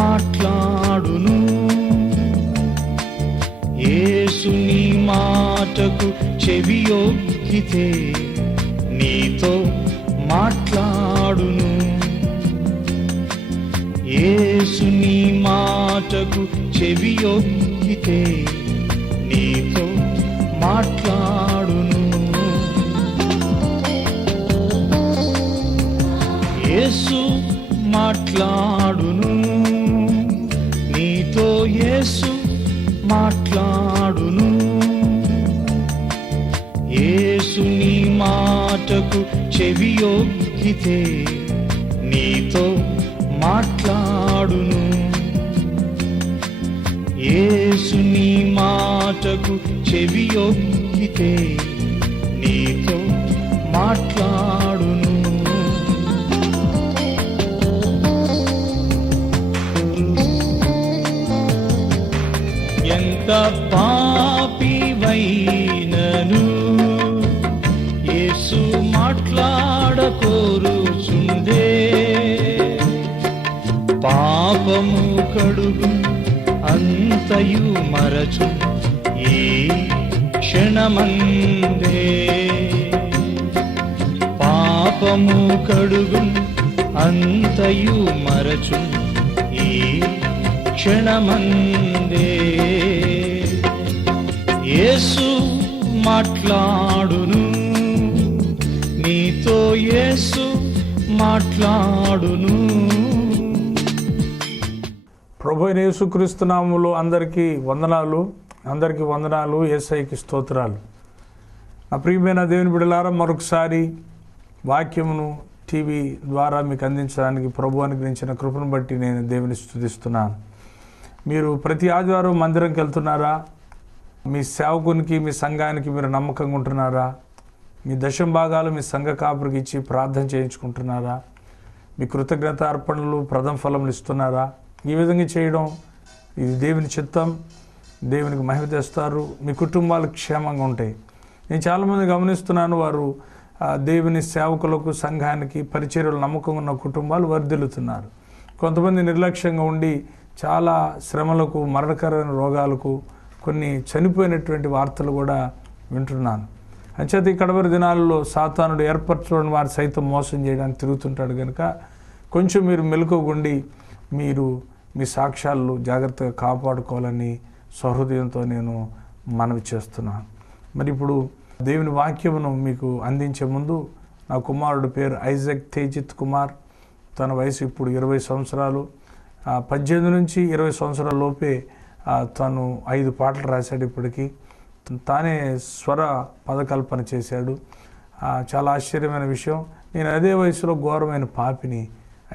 మాట్లాడును. యేసు నీ మాటకు చెవియొగ్గితే నీతో మాట్లాడును. యేసు నీ మాటకు చెవియొగ్గితే నీతో మాట్లాడును. యేసు మాట్లాడును నీతో, యేసు మాట్లాడును. యేసు నీ మాటకు చెవియొగ్గితే నీతో మాట్లాడును. యేసు నీ మాటకు చెవియొగ్గితే నీతో మాట్లాడును. ఎంత పాపివైనను యేసు మాట్లాడకోరుచుండే, పాపము కడుగు అంతయు మరచు ఈ క్షణమందే. పాపము కడుగు అంతయు మరచు ఈ క్షణమందే. యేసు మాట్లాడును నీతో, యేసు మాట్లాడును. ప్రభువైన యేసుక్రీస్తు నామములో అందరికీ వందనాలు. యేసయ్యకి స్తోత్రాలు. నా ప్రియమైన దేవుని బిడ్డలారా, మరొకసారి వాక్యమును టీవీ ద్వారా మీకు అందించడానికి ప్రభు అనుగ్రహించిన కృపను బట్టి నేను దేవుని స్తుతిస్తున్నాను. మీరు ప్రతి ఆదివారం మందిరంకి వెళ్తున్నారా? మీ సేవకునికి, మీ సంఘానికి మీరు నమ్మకంగా ఉంటున్నారా? మీ దశమ భాగాలు మీ సంఘ కాపురికి ఇచ్చి ప్రార్థన చేయించుకుంటున్నారా? మీ కృతజ్ఞత అర్పణలు, ప్రథమ ఫలములు ఇస్తున్నారా? ఈ విధంగా చేయడం ఇది దేవుని చిత్తం, దేవునికి మహిమ తెస్తారు. మీ కుటుంబాలు క్షేమంగా ఉంటాయి. నేను చాలామంది గమనిస్తున్నాను, వారు దేవుని సేవకులకు, సంఘానికి, పరిచర్యలు నమ్మకం ఉన్న కుటుంబాలు వర్ధిల్లుతున్నారు. కొంతమంది నిర్లక్ష్యంగా ఉండి చాలా శ్రమలకు, మరణకరమైన రోగాలకు, కొన్ని చనిపోయినటువంటి వార్తలు కూడా వింటున్నాను. అంచేత ఈ కడవరి దినాల్లో సాతానుడు ఏర్పరచుకోవడం వారు సైతం మోసం చేయడానికి తిరుగుతుంటాడు కనుక కొంచెం మీరు మెలకువగుండి మీరు మీ సాక్ష్యాలు జాగ్రత్తగా కాపాడుకోవాలని సహృదయంతో నేను మనవి చేస్తున్నాను. మరి ఇప్పుడు దేవుని వాక్యమును మీకు అందించే ముందు, నా కుమారుడు పేరు ఐజక్ తేజిత్ కుమార్. తన వయసు ఇప్పుడు 20 సంవత్సరాలు. 18 నుంచి 20 సంవత్సరాల లోపే తను 5 పాటలు రాశాడు. ఇప్పటికీ తానే స్వర పదకల్పన చేశాడు. చాలా ఆశ్చర్యమైన విషయం. నేను అదే వయసులో ఘోరమైన పాపిని,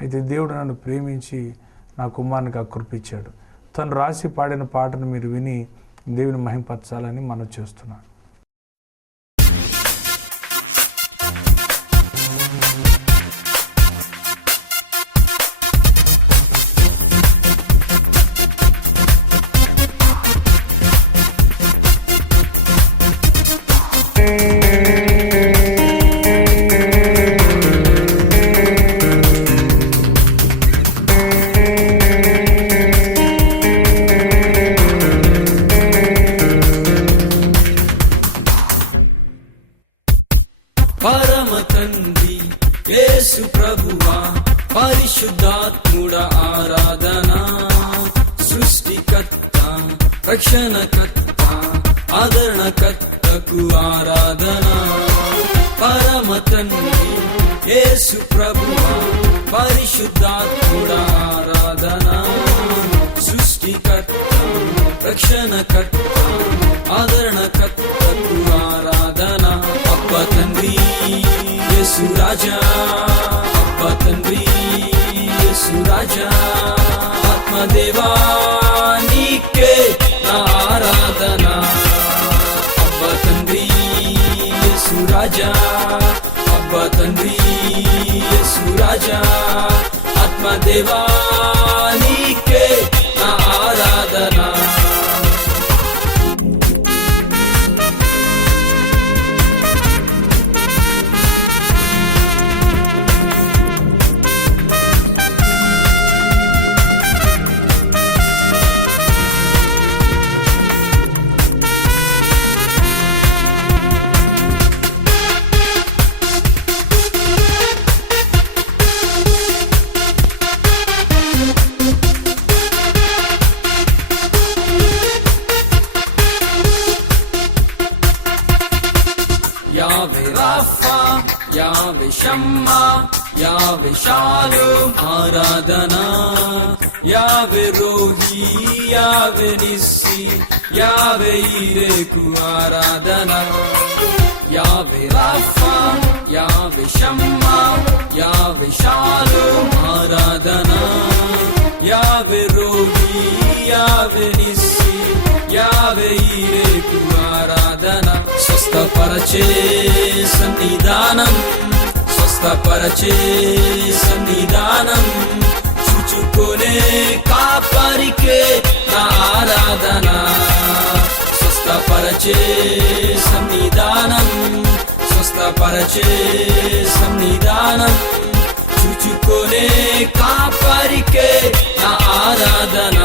అయితే దేవుడు నన్ను ప్రేమించి నా కుమారునికి కృపించాడు. తను రాసి పాడిన పాటను మీరు విని దేవుని మహింపరచాలని మనం చేస్తున్నాను. పరమ తండ్రి యేసు ప్రభువా, పరిశుద్ధాత్ముడ ఆరాధన. సృష్టికర్త, రక్షణకర్త, ఆదరణకర్తకు ఆరాధన. పరమ తండ్రి యేసు ప్రభువా, పరిశుద్ధాత్ముడ ఆరాధన. సృష్టికర్త, రక్షణకర్త, ఆదరణకర్తకు ఆరాధన. అబ్బ తండ్రి యేసు రాజా, అబ్బ తండ్రి యేసు రాజా, ఆత్మదేవా నీకే నా ఆరాధన. అబ్బ తండ్రి యేసు రాజా, అబ్బ తండ్రి యేసు రాజా, ఆత్మదేవా నీకే నా ఆరాధన. షమ్మా యావే షాలోమ్ ఆరాధనా యావే రోహి యావే నిస్సి యావే ఈరేకు ఆరాధనా యావే రాఫా యావే షమ్మా యావే షాలోమ్ ఆరాధనా యావే రోహి యావే నిస్సి యావే ఈరేకు ఆరాధన స్వస్థపరచే సన్నిధానం స్వస్థపరచే సన్నిధానం చూచుకునే కాపరికే నా ఆరాధన స్వస్థపరచే సన్నిధానం స్వస్థపరచే సన్నిధానం చూచుకునే కాపరికే నా ఆరాధన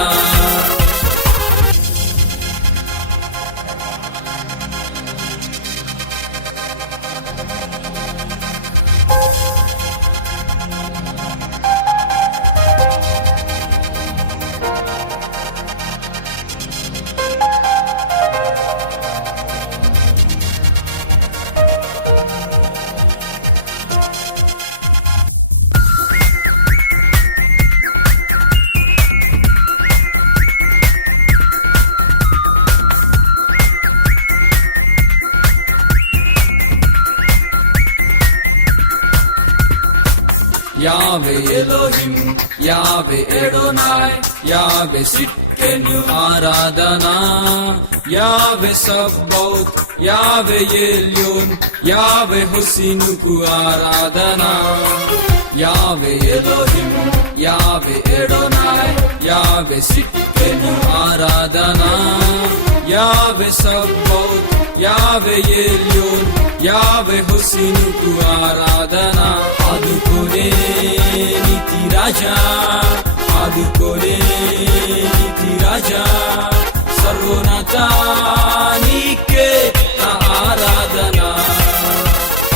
యావే ఎలోహిం యావే ఎడోనాయ్ యావే సిట్కెను ఆరాధనా యావే సబ్బౌత్ యావే ఎల్యోన్ యావే హుసీనుకు ఆరాధనా యావే ఎలోహిం యావే ఎడోనాయ్ యావే సిట్కెను ఆరాధనా యావే సబ్బౌత్ యావే ఎల్యోన్ యావే హుసీనుకు ఆరాధనా ఆదుకునే నీతి రాజా ఆదుకునే నీతి రాజా సర్వోన్నత నీకే నా ఆరాధనా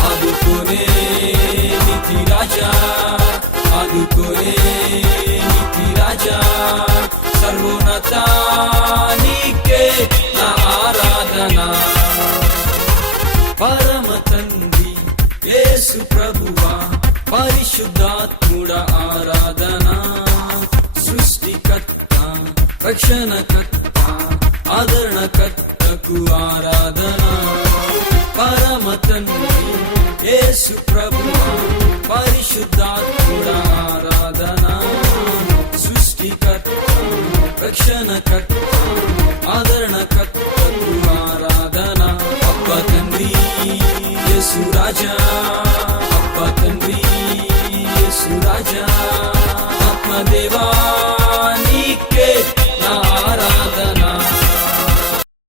ఆదుకునే నీతి రాజా ఆదుకునే నీతి రాజా సర్వోన్నత నీకే నా ఆరాధనా పరమ తండ్రి యేసు ప్రభువా పరిశుద్ధాత్ముడ ఆరాధనా సృష్టికర్త రక్షణకర్త ఆదరణకర్తకు ఆరాధనా పరమ తండ్రి యేసు ప్రభువా పరిశుద్ధాత్ముడ ఆరాధనా సృష్టికర్త రక్షణకర్త